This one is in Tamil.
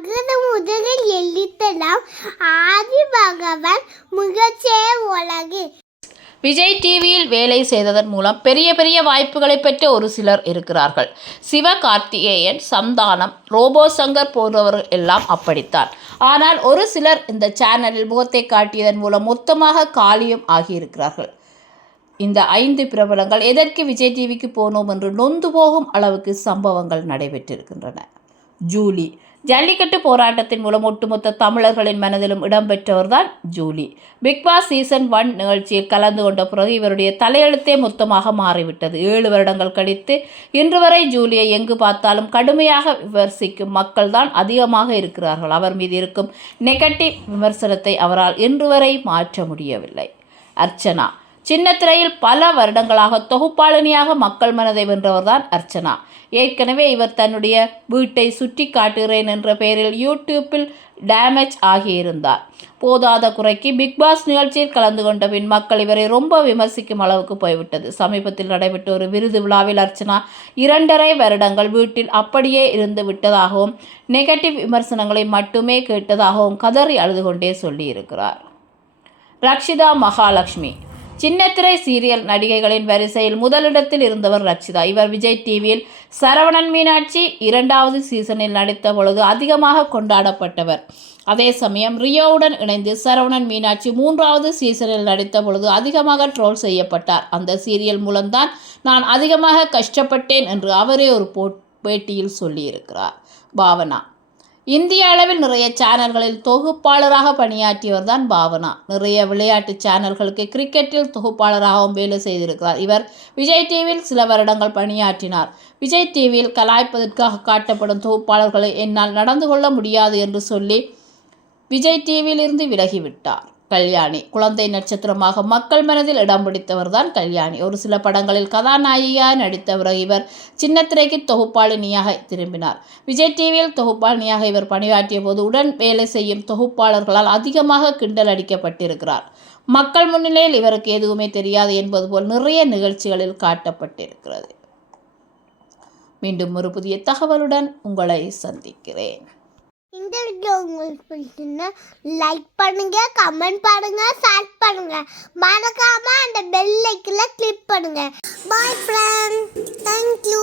அகர முதலில் எழுத்தலாம். ஆதி பகவான் முகச்சே உலகு. விஜய் டிவியில் வேலை செய்ததன் மூலம் பெரிய பெரிய வாய்ப்புகளை பெற்ற ஒரு சிலர் இருக்கிறார்கள். சிவகார்த்திகேயன் சந்தானம் ரோபோ சங்கர் போன்றவர்கள் எல்லாம் அப்படித்தான். ஆனால் ஒரு சிலர் இந்த சேனலில் முகத்தை காட்டியதன் மூலம் மொத்தமாக காலியும் ஆகியிருக்கிறார்கள். இந்த ஐந்து பிரபலங்கள் எதற்கு விஜய் டிவிக்கு போனோம் என்று நொந்து போகும் அளவுக்கு சம்பவங்கள் நடைபெற்றிருக்கின்றன. ஜூலி. ஜல்லிக்கட்டு போராட்டத்தின் மூலம் ஒட்டுமொத்த தமிழர்களின் மனதிலும் இடம்பெற்றவர்தான் Julie. Bigg Boss season one நிகழ்ச்சியில் கலந்து கொண்ட பிறகு இவருடைய தலையெழுத்தே மொத்தமாக மாறிவிட்டது. ஏழு வருடங்கள் கழித்து இன்று வரை ஜூலியை எங்கு பார்த்தாலும் கடுமையாக விமர்சிக்கும் மக்கள் தான் அதிகமாக இருக்கிறார்கள். அவர் மீது இருக்கும் நெகட்டிவ் விமர்சனத்தை அவரால் இன்று வரை மாற்ற முடியவில்லை. அர்ச்சனா சின்னத்திரையில் பல வருடங்களாக தொகுப்பாளினியாக மக்கள் மனதை வென்றவர்தான் அர்ச்சனா. ஏற்கனவே இவர் தன்னுடைய வீட்டை சுற்றி காட்டுகிறேன் என்ற பெயரில் யூடியூப்பில் டேமேஜ் ஆகியிருந்தார். போதாத குறைக்கு பிக் பாஸ் நிகழ்ச்சியில் கலந்து கொண்ட பின் மக்கள் இவரை ரொம்ப விமர்சிக்கும் அளவுக்கு போய்விட்டது. சமீபத்தில் நடைபெற்ற ஒரு விருது விழாவில் அர்ச்சனா இரண்டரை வருடங்கள் வீட்டில் அப்படியே இருந்து விட்டதாகவும் நெகட்டிவ் விமர்சனங்களை மட்டுமே கேட்டதாகவும் கதறி அழுது கொண்டே சொல்லியிருக்கிறார். ரக்ஷிதா மகாலட்சுமி. சின்னத்திரை சீரியல் நடிகைகளின் வரிசையில் முதலிடத்தில் இருந்தவர் ரக்ஷிதா இவர் விஜய் டிவியில் சரவணன் மீனாட்சி இரண்டாவது சீசனில் நடித்த பொழுது அதிகமாக கொண்டாடப்பட்டவர். அதே சமயம் ரியோவுடன் இணைந்து சரவணன் மீனாட்சி மூன்றாவது சீசனில் நடித்த பொழுது அதிகமாக ட்ரோல் செய்யப்பட்டார். அந்த சீரியல் மூலம்தான் நான் அதிகமாக கஷ்டப்பட்டேன் என்று அவரே ஒரு போ பேட்டியில் சொல்லியிருக்கிறார். பாவனா. இந்திய அளவில் நிறைய சேனல்களில் தொகுப்பாளராக பணியாற்றியவர் தான் பாவனா. நிறைய விளையாட்டு சேனல்களுக்கு கிரிக்கெட்டில் தொகுப்பாளராகவும் வேலை செய்திருக்கிறார். இவர் விஜய் டிவியில் சில வருடங்கள் பணியாற்றினார். விஜய் டிவியில் கலாய்ப்பதற்காக காட்டப்படும் தொகுப்பாளர்களை என்னால் நடந்து கொள்ள முடியாது என்று சொல்லி விஜய் டிவியிலிருந்து விலகிவிட்டார். கல்யாணி. குழந்தை நட்சத்திரமாக மக்கள் மனதில் இடம் பிடித்தவர் தான் கல்யாணி. ஒரு சில படங்களில் கதாநாயகியாக நடித்தவர் இவர் சின்னத்திரைக்கு தொகுப்பாளினியாக திரும்பினார். விஜய் டிவியில் தொகுப்பாளினியாக இவர் பணியாற்றிய போது உடன் வேலை செய்யும் தொகுப்பாளர்களால் அதிகமாக கிண்டல் அடிக்கப்பட்டிருக்கிறார். மக்கள் முன்னிலையில் இவருக்கு எதுவுமே தெரியாது என்பது போல் நிறைய நிகழ்ச்சிகளில் காட்டப்பட்டிருக்கிறது. மீண்டும் ஒரு புதிய தகவலுடன் உங்களை சந்திக்கிறேன். இந்த வீடியோ உங்களுக்கு பிடிச்சிருந்தா லைக் பண்ணுங்க கமெண்ட் பண்ணுங்க ஷேர் பண்ணுங்க. மறக்காம அந்த பெல் ஐக்கில் கிளிக் பண்ணுங்க. பாய் ஃப்ரெண்ட் தேங்க்யூ